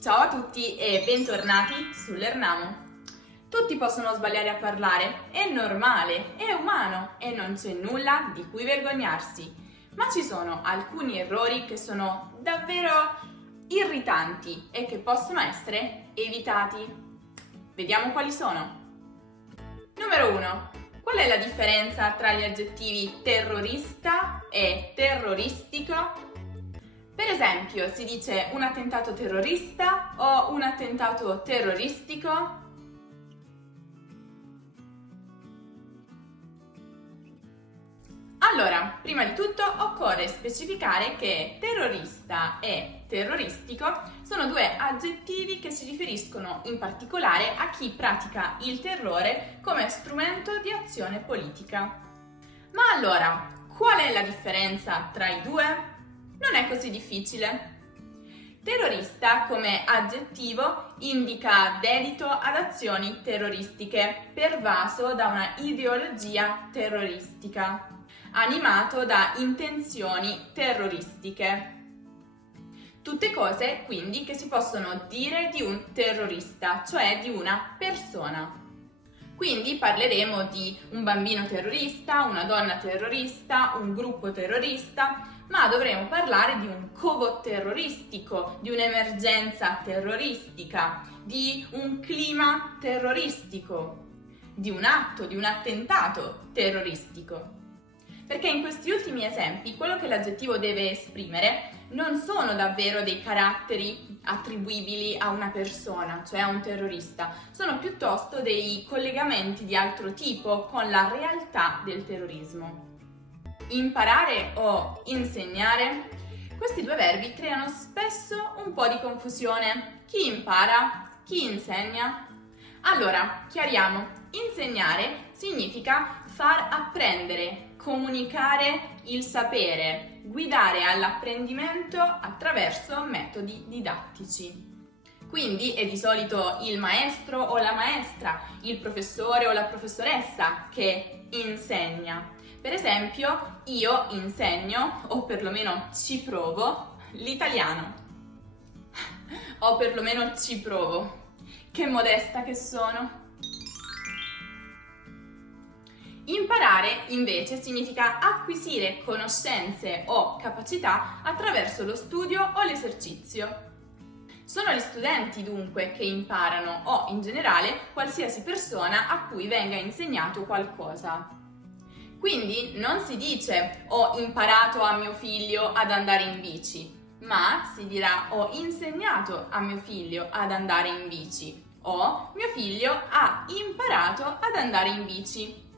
Ciao a tutti e bentornati su Lernamo. Tutti possono sbagliare a parlare, è normale, è umano e non c'è nulla di cui vergognarsi. Ma ci sono alcuni errori che sono davvero irritanti e che possono essere evitati. Vediamo quali sono. Numero 1. Qual è la differenza tra gli aggettivi terrorista e terroristico? Per esempio, si dice un attentato terrorista o un attentato terroristico? Allora, prima di tutto occorre specificare che terrorista e terroristico sono due aggettivi che si riferiscono in particolare a chi pratica il terrore come strumento di azione politica. Ma allora, qual è la differenza tra i due? Non è così difficile. Terrorista come aggettivo indica dedito ad azioni terroristiche, pervaso da una ideologia terroristica, animato da intenzioni terroristiche. Tutte cose quindi che si possono dire di un terrorista, cioè di una persona. Quindi parleremo di un bambino terrorista, una donna terrorista, un gruppo terrorista, ma dovremo parlare di un covo terroristico, di un'emergenza terroristica, di un clima terroristico, di un atto, di un attentato terroristico. Perché in questi ultimi esempi quello che l'aggettivo deve esprimere non sono davvero dei caratteri attribuibili a una persona, cioè a un terrorista, sono piuttosto dei collegamenti di altro tipo con la realtà del terrorismo. Imparare o insegnare? Questi due verbi creano spesso un po' di confusione. Chi impara? Chi insegna? Allora, chiariamo. Insegnare significa far apprendere, comunicare il sapere, guidare all'apprendimento attraverso metodi didattici. Quindi è di solito il maestro o la maestra, il professore o la professoressa che insegna. Per esempio, io insegno, o perlomeno ci provo, l'italiano. O perlomeno ci provo. Che modesta che sono! Imparare invece significa acquisire conoscenze o capacità attraverso lo studio o l'esercizio. Sono gli studenti dunque che imparano o in generale qualsiasi persona a cui venga insegnato qualcosa. Quindi non si dice ho imparato a mio figlio ad andare in bici, ma si dirà ho insegnato a mio figlio ad andare in bici o mio figlio ha imparato ad andare in bici.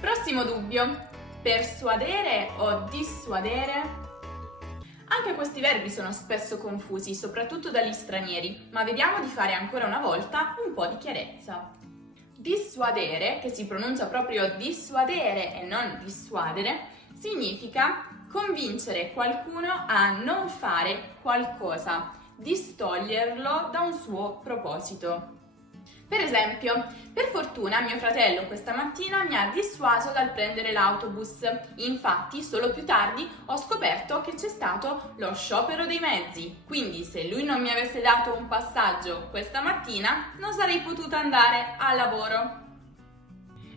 Prossimo dubbio, persuadere o dissuadere? Anche questi verbi sono spesso confusi, soprattutto dagli stranieri, ma vediamo di fare ancora una volta un po' di chiarezza. Dissuadere, che si pronuncia proprio dissuadere e non dissuadere, significa convincere qualcuno a non fare qualcosa, distoglierlo da un suo proposito. Per esempio, per fortuna mio fratello questa mattina mi ha dissuaso dal prendere l'autobus. Infatti, solo più tardi ho scoperto che c'è stato lo sciopero dei mezzi. Quindi, se lui non mi avesse dato un passaggio questa mattina, non sarei potuta andare al lavoro.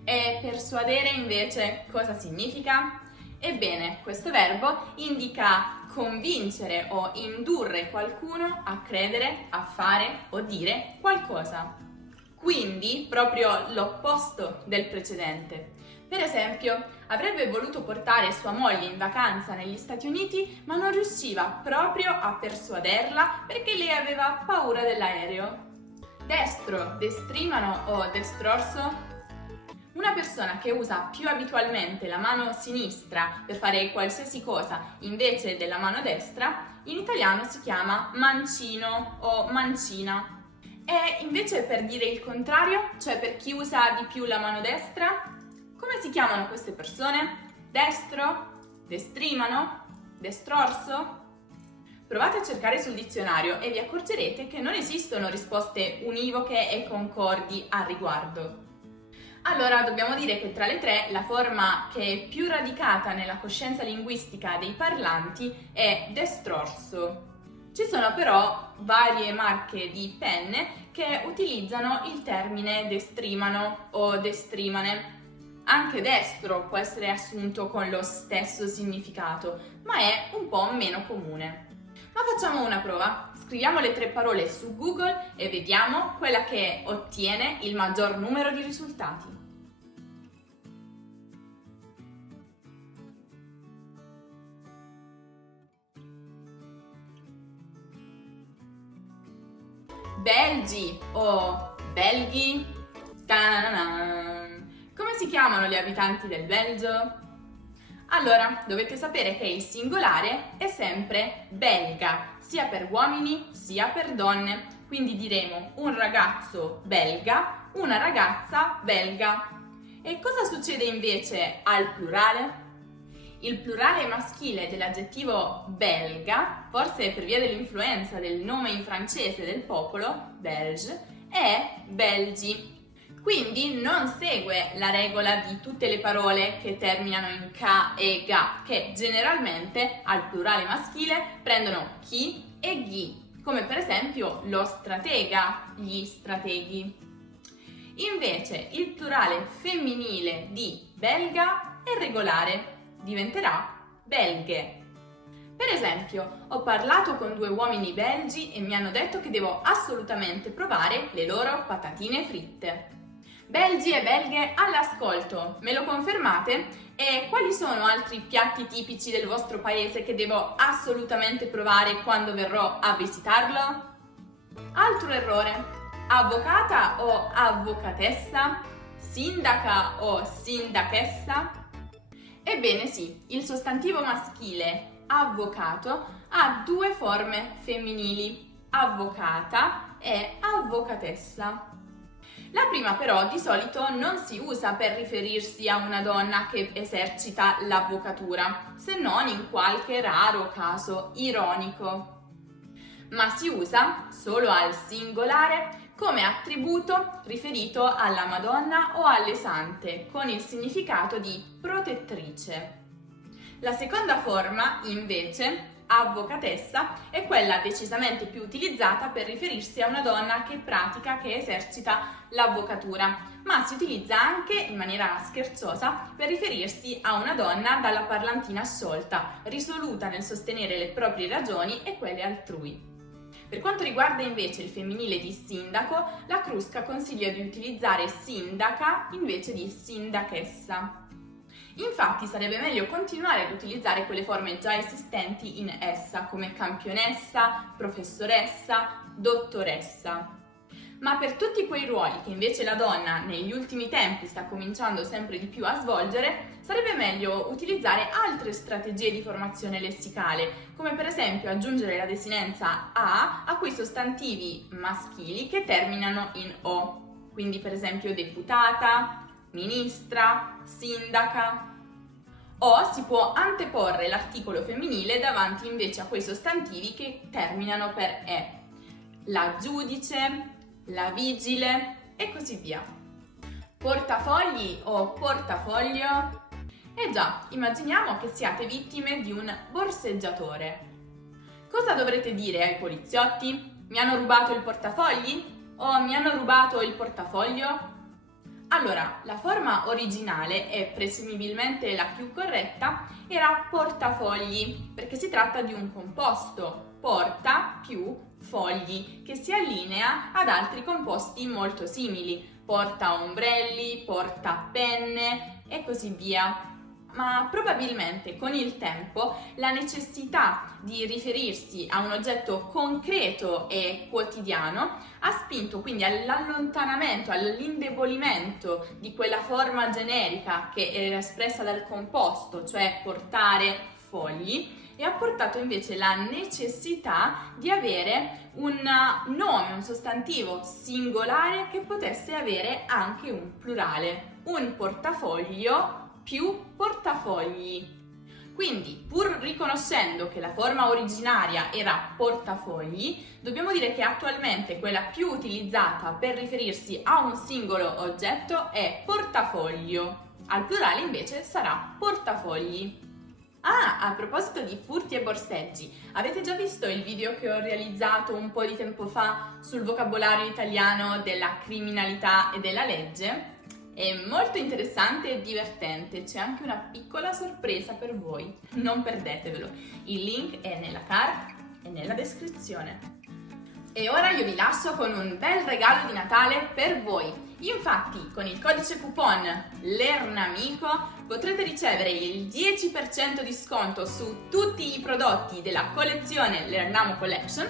E persuadere invece cosa significa? Ebbene, questo verbo indica convincere o indurre qualcuno a credere, a fare o dire qualcosa. Quindi proprio l'opposto del precedente. Per esempio, avrebbe voluto portare sua moglie in vacanza negli Stati Uniti, ma non riusciva proprio a persuaderla perché lei aveva paura dell'aereo. Destro, destrimano o destrorso? Una persona che usa più abitualmente la mano sinistra per fare qualsiasi cosa invece della mano destra, in italiano si chiama mancino o mancina. E invece per dire il contrario, cioè per chi usa di più la mano destra, come si chiamano queste persone? Destro? Destrimano? Destrorso? Provate a cercare sul dizionario e vi accorgerete che non esistono risposte univoche e concordi al riguardo. Allora dobbiamo dire che tra le tre la forma che è più radicata nella coscienza linguistica dei parlanti è destrorso. Ci sono però varie marche di penne che utilizzano il termine destrimano o destrimane. Anche destro può essere assunto con lo stesso significato, ma è un po' meno comune. Ma facciamo una prova. Scriviamo le 3 parole su Google e vediamo quella che ottiene il maggior numero di risultati. Belgi o belghi. Ta-na-na-na. Come si chiamano gli abitanti del Belgio? Allora, dovete sapere che il singolare è sempre belga, sia per uomini sia per donne. Quindi diremo un ragazzo belga, una ragazza belga. E cosa succede invece al plurale? Il plurale maschile dell'aggettivo belga, forse per via dell'influenza del nome in francese del popolo, belge, è belgi. Quindi non segue la regola di tutte le parole che terminano in ka e ga, che generalmente al plurale maschile prendono chi e ghi, come per esempio lo stratega, gli strateghi. Invece il plurale femminile di belga è regolare, diventerà belghe. Per esempio, ho parlato con 2 uomini belgi e mi hanno detto che devo assolutamente provare le loro patatine fritte. Belgi e belghe all'ascolto, me lo confermate? E quali sono altri piatti tipici del vostro paese che devo assolutamente provare quando verrò a visitarlo? Altro errore: avvocata o avvocatessa? Sindaca o sindachessa? Ebbene sì, il sostantivo maschile avvocato ha 2 forme femminili, avvocata e avvocatessa. La prima però di solito non si usa per riferirsi a una donna che esercita l'avvocatura, se non in qualche raro caso ironico, ma si usa solo al singolare come attributo riferito alla Madonna o alle sante, con il significato di protettrice. La seconda forma, invece, avvocatessa, è quella decisamente più utilizzata per riferirsi a una donna che pratica, che esercita l'avvocatura, ma si utilizza anche in maniera scherzosa per riferirsi a una donna dalla parlantina sciolta, risoluta nel sostenere le proprie ragioni e quelle altrui. Per quanto riguarda invece il femminile di sindaco, la Crusca consiglia di utilizzare sindaca invece di sindachessa. Infatti sarebbe meglio continuare ad utilizzare quelle forme già esistenti in essa, come campionessa, professoressa, dottoressa. Ma per tutti quei ruoli che invece la donna negli ultimi tempi sta cominciando sempre di più a svolgere, sarebbe meglio utilizzare altre strategie di formazione lessicale, come per esempio aggiungere la desinenza a quei sostantivi maschili che terminano in o. Quindi per esempio deputata, ministra, sindaca. O si può anteporre l'articolo femminile davanti invece a quei sostantivi che terminano per e. La giudice, la vigile e così via. Portafogli o portafoglio? Eh già, immaginiamo che siate vittime di un borseggiatore. Cosa dovrete dire ai poliziotti? Mi hanno rubato il portafogli? O mi hanno rubato il portafoglio? Allora, la forma originale e presumibilmente la più corretta era portafogli, perché si tratta di un composto, porta più fogli, che si allinea ad altri composti molto simili, porta ombrelli, porta penne e così via. Ma probabilmente con il tempo la necessità di riferirsi a un oggetto concreto e quotidiano ha spinto quindi all'allontanamento, all'indebolimento di quella forma generica che era espressa dal composto, cioè portare fogli, e ha portato invece la necessità di avere un nome, un sostantivo singolare che potesse avere anche un plurale, un portafoglio più portafogli. Quindi, pur riconoscendo che la forma originaria era portafogli, dobbiamo dire che attualmente quella più utilizzata per riferirsi a un singolo oggetto è portafoglio. Al plurale invece sarà portafogli. Ah, a proposito di furti e borseggi, avete già visto il video che ho realizzato un po' di tempo fa sul vocabolario italiano della criminalità e della legge? È molto interessante e divertente, c'è anche una piccola sorpresa per voi, non perdetevelo, il link è nella card e nella descrizione. E ora io vi lascio con un bel regalo di Natale per voi. Infatti, con il codice coupon LERNAMICO potrete ricevere il 10% di sconto su tutti i prodotti della collezione Lernamo Collection,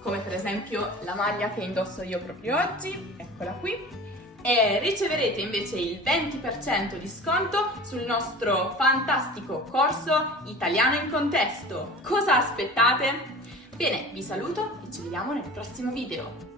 come per esempio la maglia che indosso io proprio oggi, eccola qui, e riceverete invece il 20% di sconto sul nostro fantastico corso Italiano in contesto. Cosa aspettate? Bene, vi saluto e ci vediamo nel prossimo video.